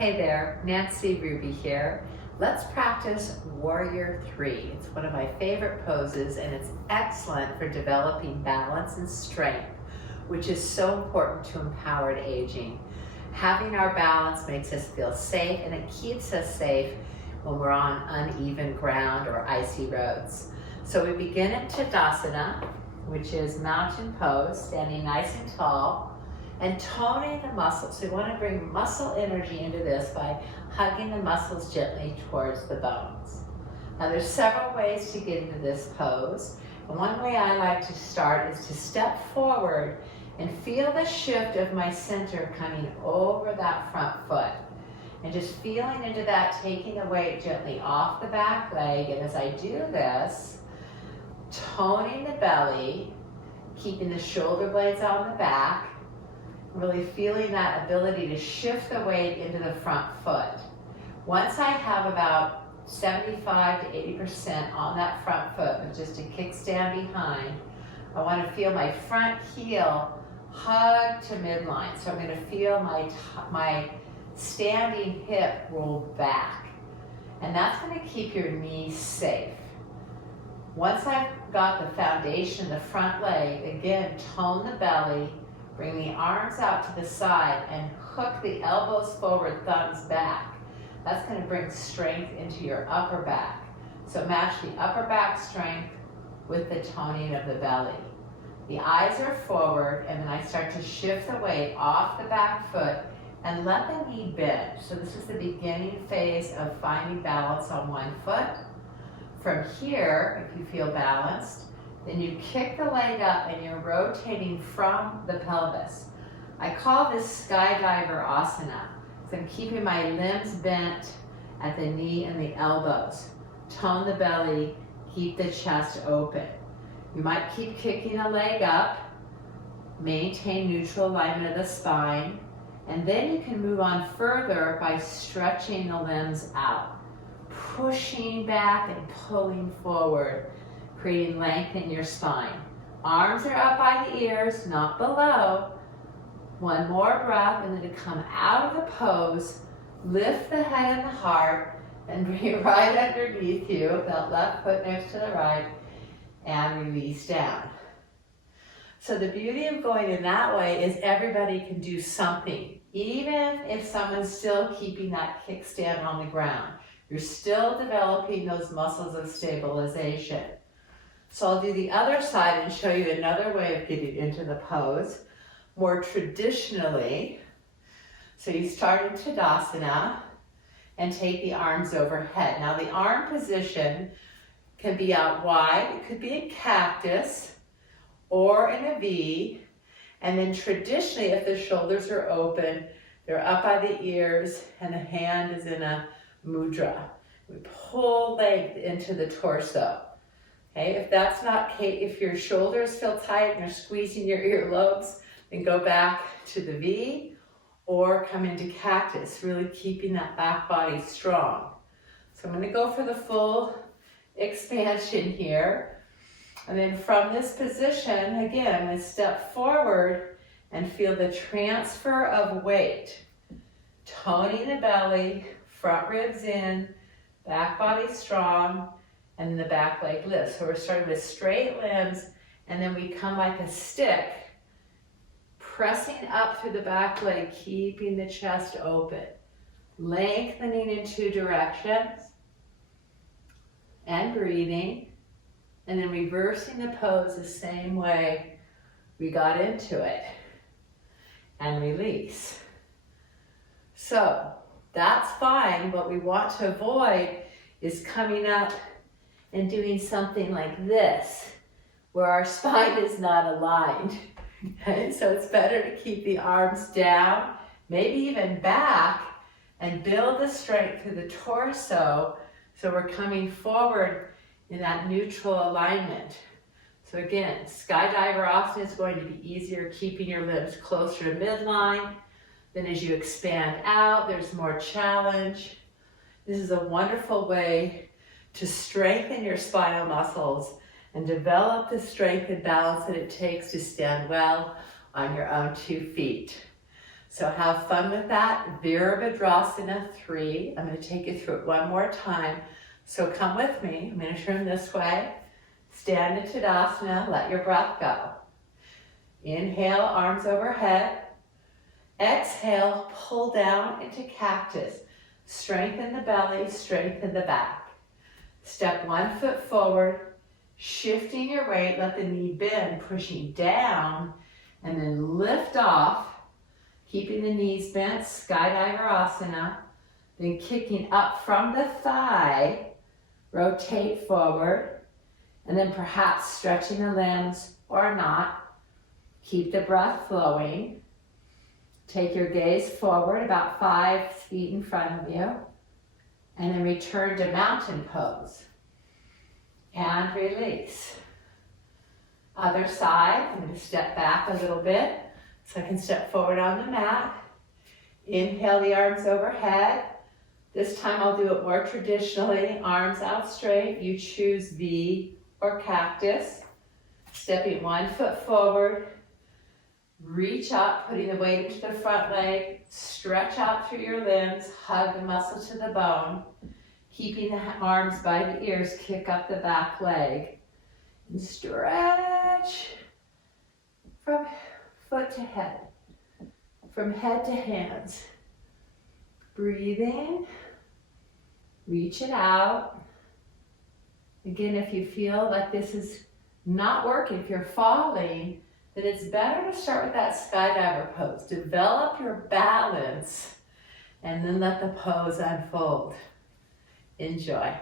Hey there, Nancy Ruby here. Let's practice Warrior 3. It's one of my favorite poses and it's excellent for developing balance and strength, which is so important to empowered aging. Having our balance makes us feel safe and it keeps us safe when we're on uneven ground or icy roads. So we begin in Tadasana, which is mountain pose, standing nice and tall, and toning the muscles. So we want to bring muscle energy into this by hugging the muscles gently towards the bones. Now there's several ways to get into this pose. And one way I like to start is to step forward and feel the shift of my center coming over that front foot. And just feeling into that, taking the weight gently off the back leg. And as I do this, toning the belly, keeping the shoulder blades on the back, really feeling that ability to shift the weight into the front foot. Once I have about 75 to 80% on that front foot with just a kickstand behind, I want to feel my front heel hug to midline. So I'm going to feel my standing hip roll back. And that's going to keep your knees safe. Once I've got the foundation, the front leg, again, tone the belly, bring the arms out to the side and hook the elbows forward, thumbs back. That's going to bring strength into your upper back. So match the upper back strength with the toning of the belly. The eyes are forward, and then I start to shift the weight off the back foot and let the knee bend. So this is the beginning phase of finding balance on one foot. From here, if you feel balanced, then you kick the leg up and you're rotating from the pelvis. I call this Skydiver Asana. So I'm keeping my limbs bent at the knee and the elbows. Tone the belly, keep the chest open. You might keep kicking a leg up, maintain neutral alignment of the spine, and then you can move on further by stretching the limbs out, pushing back and pulling forward, creating length in your spine. Arms are up by the ears, not below. One more breath, and then to come out of the pose, lift the head and the heart, and bring it right underneath you, that left foot next to the right, and release down. So the beauty of going in that way is everybody can do something. Even if someone's still keeping that kickstand on the ground, you're still developing those muscles of stabilization. So I'll do the other side and show you another way of getting into the pose, more traditionally. So you start in Tadasana and take the arms overhead. Now the arm position can be out wide, it could be a cactus or in a V, and then traditionally if the shoulders are open, they're up by the ears and the hand is in a mudra. We pull length into the torso. Okay, if that's not, if your shoulders feel tight and you're squeezing your earlobes, then go back to the V or come into cactus, really keeping that back body strong. So I'm going to go for the full expansion here. And then from this position, again, I'm going to step forward and feel the transfer of weight. Toning the belly, front ribs in, back body strong, and the back leg lifts. So we're starting with straight limbs, and then we come like a stick, pressing up through the back leg, keeping the chest open, lengthening in two directions, and breathing, and then reversing the pose the same way we got into it, and release. So that's fine. What we want to avoid is coming up and doing something like this, where our spine is not aligned. Okay? So it's better to keep the arms down, maybe even back, and build the strength through the torso so we're coming forward in that neutral alignment. So again, Skydiver Asana is going to be easier, keeping your limbs closer to midline. Then as you expand out, there's more challenge. This is a wonderful way to strengthen your spinal muscles and develop the strength and balance that it takes to stand well on your own 2 feet. So have fun with that. Virabhadrasana 3. I'm going to take you through it one more time. So come with me. I'm going to turn this way. Stand in Tadasana. Let your breath go. Inhale, arms overhead. Exhale, pull down into cactus. Strengthen the belly, strengthen the back. Step 1 foot forward, shifting your weight. Let the knee bend, pushing down, and then lift off. Keeping the knees bent, Skydiver Asana, then kicking up from the thigh, rotate forward, and then perhaps stretching the limbs or not. Keep the breath flowing. Take your gaze forward about 5 feet in front of you, and then return to mountain pose. And release. Other side, I'm going to step back a little bit. So I can step forward on the mat. Inhale the arms overhead. This time I'll do it more traditionally. Arms out straight. You choose V or cactus. Stepping 1 foot forward. Reach up, putting the weight into the front leg. Stretch out through your limbs. Hug the muscle to the bone. Keeping the arms by the ears. Kick up the back leg. And stretch from foot to head, from head to hands. Breathe in, reach it out. Again, if you feel like this is not working, if you're falling, then it's better to start with that skydiver pose. Develop your balance and then let the pose unfold. Enjoy.